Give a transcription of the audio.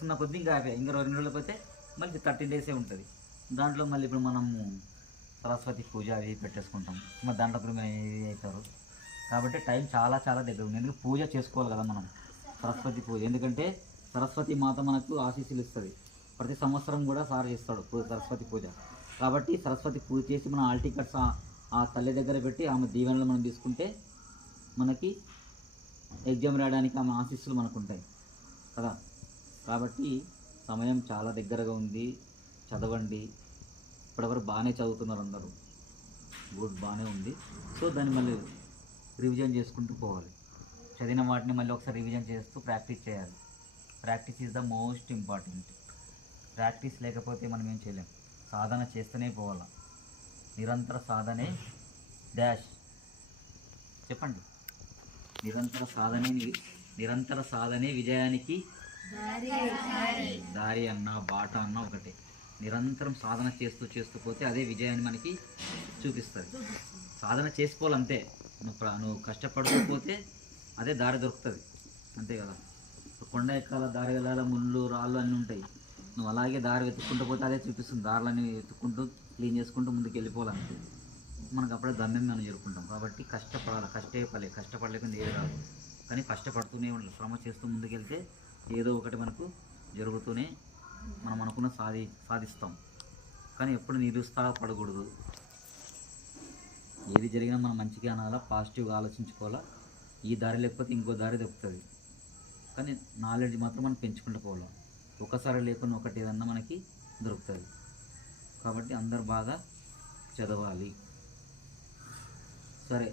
వస్తున్న కొద్దీ ఇంకా ఇంకా 2 రోజులు పోతే మళ్ళీ 13 డేసే ఉంటుంది. దాంట్లో మళ్ళీ ఇప్పుడు మనము సరస్వతి పూజ అవి పెట్టేసుకుంటాం. మరి దాంట్లో ఇప్పుడు మేము ఏవి అవుతారు కాబట్టి టైం చాలా చాలా దగ్గర ఉంది. ఎందుకంటే పూజ చేసుకోవాలి కదా మనం, సరస్వతి పూజ. ఎందుకంటే సరస్వతి మాత మనకు ఆశీస్సులు ఇస్తుంది. ప్రతి సంవత్సరం కూడా సార్ చేస్తాడు సరస్వతి పూజ. కాబట్టి సరస్వతి పూజ చేసి మన హాల్ టికెట్స్ ఆ తల్లి దగ్గర పెట్టి ఆమె దీవెనలు మనం తీసుకుంటే మనకి ఎగ్జామ్ రాయడానికి ఆమె ఆశీస్సులు మనకు ఉంటాయి కదా. కాబట్టి సమయం చాలా దగ్గరగా ఉంది. చదవండి. ఇప్పటివరకు బాగానే చదువుతున్నారు అందరూ, గుడ్, బాగానే ఉంది. సో దాన్ని మళ్ళీ రివిజన్ చేసుకుంటూ పోవాలి. చదివిన వాటిని మళ్ళీ ఒకసారి రివిజన్ చేస్తూ ప్రాక్టీస్ చేయాలి. Practice is the most important. Practice లేకపోతే మనం ఏం చేయలేం. సాధన చేస్తూనే పోవాలి. నిరంతర సాధనే డాష్ చెప్పండి. నిరంతర సాధనే విజయానికి దారి అన్న బాట అన్న ఒకటే. నిరంతరం సాధన చేస్తూ చేస్తూ పోతే అదే విజయాన్ని మనకి చూపిస్తుంది. సాధన చేసుకోవాలంతే. నువ్వు కష్టపడుతూ పోతే అదే దారి దొరుకుతుంది, అంతే కదా. కొండ ఎక్కాల, దారి వెళ్ళాల, ముళ్ళు రాళ్ళు అన్నీ ఉంటాయి. నువ్వు అలాగే దారి వెతుక్కుంటూ పోతే అదే చూపిస్తుంది. దారులన్నీ వెతుక్కుంటూ క్లీన్ చేసుకుంటూ ముందుకు వెళ్ళిపోవాలంటే మనకు అప్పుడే గమ్యం మనం చేరుకుంటాం. కాబట్టి కష్టపడాలి. కష్టపడలేకుండా ఏది రాదు. కానీ కష్టపడుతూనే ఉండాలి. శ్రమ చేస్తూ ముందుకెళ్తే ఏదో ఒకటి మనకు జరుగుతూనే మనం అనుకున్న సాధిస్తాం. కానీ ఎప్పుడు నిరుత్సాహపడకూడదు. ఏది జరిగినా మనం మంచిగా అనాలా, పాజిటివ్గా ఆలోచించుకోవాలా. ఈ దారి లేకపోతే ఇంకో దారి దొరుకుతుంది. కానీ నాలెడ్జ్ మాత్రం మనం పెంచుకుంటూ పోవాలి. ఒకసారి లేకుండా ఒకటి ఏదన్నా మనకి దొరుకుతుంది. కాబట్టి అందరు బాగా చదవాలి. సరే.